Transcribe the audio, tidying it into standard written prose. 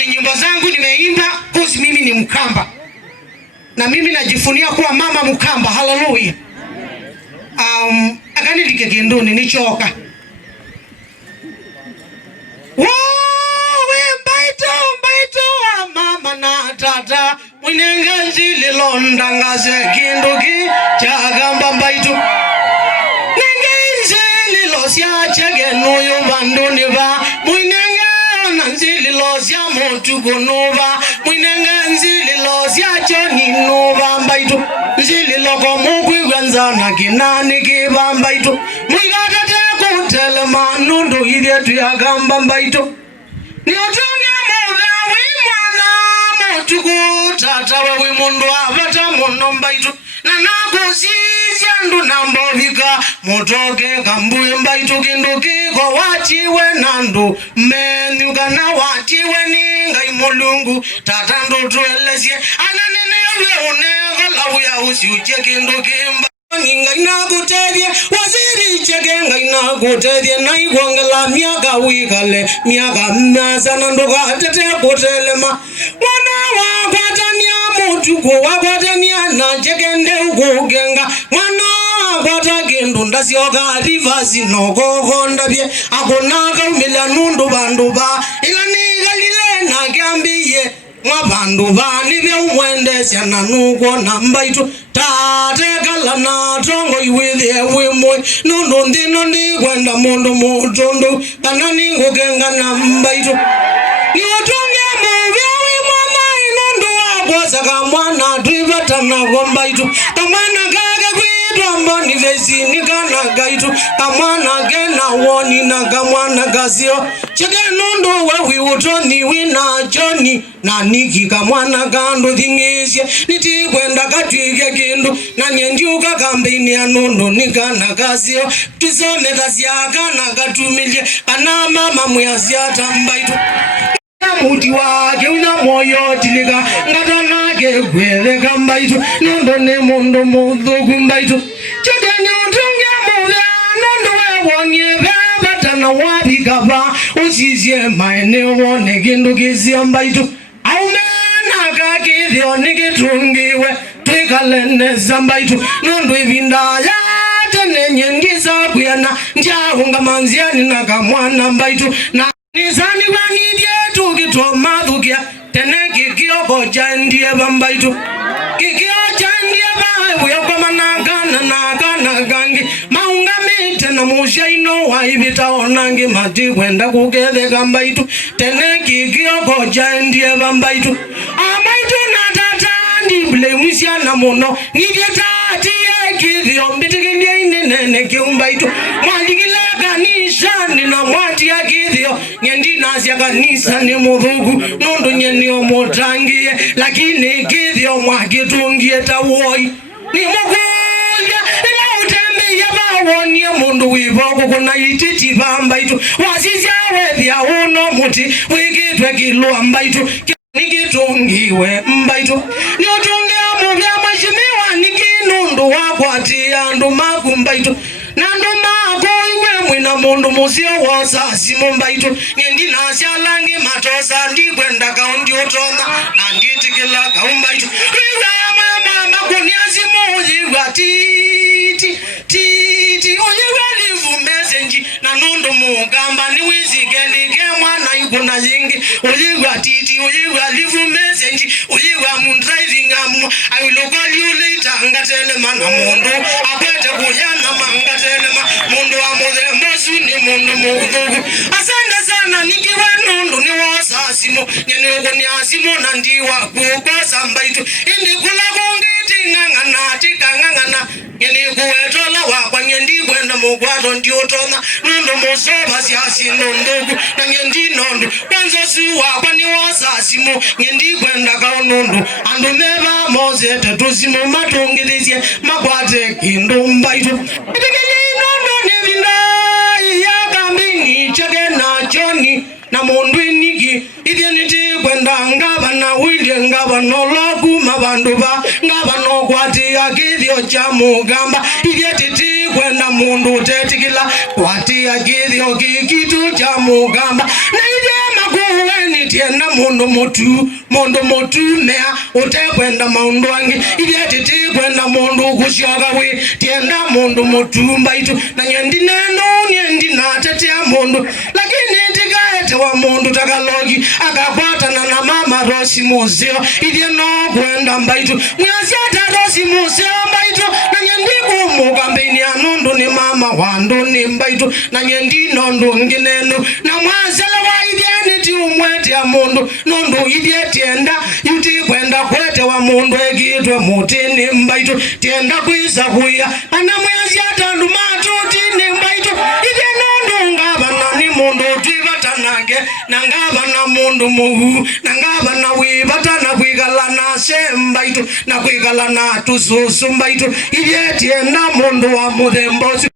ni nyimbo zangu nimeimba kuzi mimi ni Mkamba. Na mimi najifunia kuwa mama Mkamba. Hallelujah. Akani likekinduni nichoka. Mbaito wa mama na tata mwinenga nzililonda ngaze kinduki chagamba mbaito nenge nzililosya chegenuyo banduni ba mwinenga nzililosya motukunuba mwinenga nzililosya choninuba mbaito nzililoko mukwigwanzana kinani kiba mbaito mwigatete kutelema nundu idyetu yagamba mbaito niotunge muda wimwana motuku tata wewe mundu avata muno mbaitu na nakuzizya ndu nambovika mutoke kambuye mbaitu kindu kiko watiwe nandu menyuka na watiwe ningai mulungu tata ndu tuelesye ananenewe unegala uya usiuche kindu kimba Ninga inakutedye waziri chegenga inakutedye na igwangela miaka wikale miaka mnazana ndoka tete kutelema mwana wakwatania mutuku wakwatania na chegende ukugenga mwana wakwata kindu ndasioka rivasi nokoko ndabye akunaka umila nundu bandu ba ila nigalile na kiambiye mwabandu bani bya umwendesya na nuko nambaitu tate kala na tongo iwithie wimwe nundu ndino ndi kwenda mundu mutundu kana ningukenga nambaitu niutunge muvya wimwana inundu wakwosa kamwana twivatana kombaitu kamwana kake kwitwa mboni vesini kana gaitu kamwana kena woni na kamwana kasio cheke nundu wewi utoni wina choni na niki kamwana kandu thingisye niti kwenda katwike kindu na nyendiuka kambini ya nundu nikana kasio tusome kasyaka na katumilye kana mama muyasiata mbaitu muti wake una moyo tilika ngata nake kwele kambaitu nundu ne mundu mudhuku mbaitu cheke ni utunge muda nundu wewonye na wapi kaba usizye maeneo wone kindu kizia mbaitu aumena kakithio nikitungiwe twikalendeza mbaitu nundu ivindaya tene nyengisa kuyana njaunga manziani na kamwana mbaitu na nizani vanidye tukitomathukia tene kikioko chandie bambaitu kikio chandie bawebuyokomanakana nakana gangi maungamite na mushaino waibita onangi mati kwenda kuketheka mbaitu tene kikioko chandie bambaitu ambaitu na tata ndibule mwisana muno nidye tatiye kithio mbitikindye inenene kiumbaitu mwalikila kanishani na mwati ya kithio nyendi nasya kanisa ni muthuku nundu nyenio mutangie lakini kithio mwakitungie tawoi ni mukunja ila utembeye bawonie mundu wivoko kuna ititi bambaitu wasisya wethia uno muti wikitwe kilua mbaitu nikitungiwe mbaitu ni utungia muvya mashimiwa nikinundu wakwatia ndu maku mbaitu na ndu maku iwe mwina mundu musio wosa simu mbaitu nyendi nasyalangi matosa ndikwenda kaundi utona na nditikila kaumbaitu iwe mama makunia simu ujiwa titi ujiwa livu message na nundu mugamba ni wizigelike mwana ikuna yingi ujiwa titi ujiwa livu message ujiwa driving I will call you later ngatele mana mundu akwete kuyana mangatele mundu amudhe mosu ni mundu mudhugu asante sana nikiwa nundu ni wosa simu nyeni ukuni asimu na ndiwa kukosa mbaitu indi kula kungiti ngangana tika ngangana nyeni kuwetola wakwa nyendi kwenda mugwato ndi utona nundu musoba siasi nundugu na nyendi nundu kwanzo si wakwa ni wosa simu nyendi kwenda kaunundu andu meba moze tetusimu matungilizye makwate kindu mbaitu na mundu iniki idyeniti kwenda ngaba na wili ngaba no logu mabandu ba ngaba no kwati akithio cha mugamba idyetiti kwenda mundu tetikila kwati akithio kikitu cha mugamba na idye makuweni tienda mundu mutu mea utekwenda maundu angi ithie titikwenda mundu kusyoka wi tienda mundu mutu mbaitu na nyendi neno nyendi natetea mundu lakini tikaete wa mundu takalogi akakwatana na mama Rosi Museo ithie no kwenda mbaitu mwiaziata Rosi Museo mbaitu na nyendi kumukambeni anundu ni mama wandu ni mbaitu na nyendi nondu nginenu na mwazela wa ithie niti umwete ya mundu nondu ithie tienda yuti kwenda kwete wa mundu egitwe mutini mbaitu tienda kwiza kuya ana mwiaziata ndumatu tini mbaitu ithie nondu ngabana ni mundu twivatanake na ngabana mundu muhu na ngabana wivatana kwikala na sembaitu na kwikala na tususu mbaitu ithie tienda mundu wa muthembosi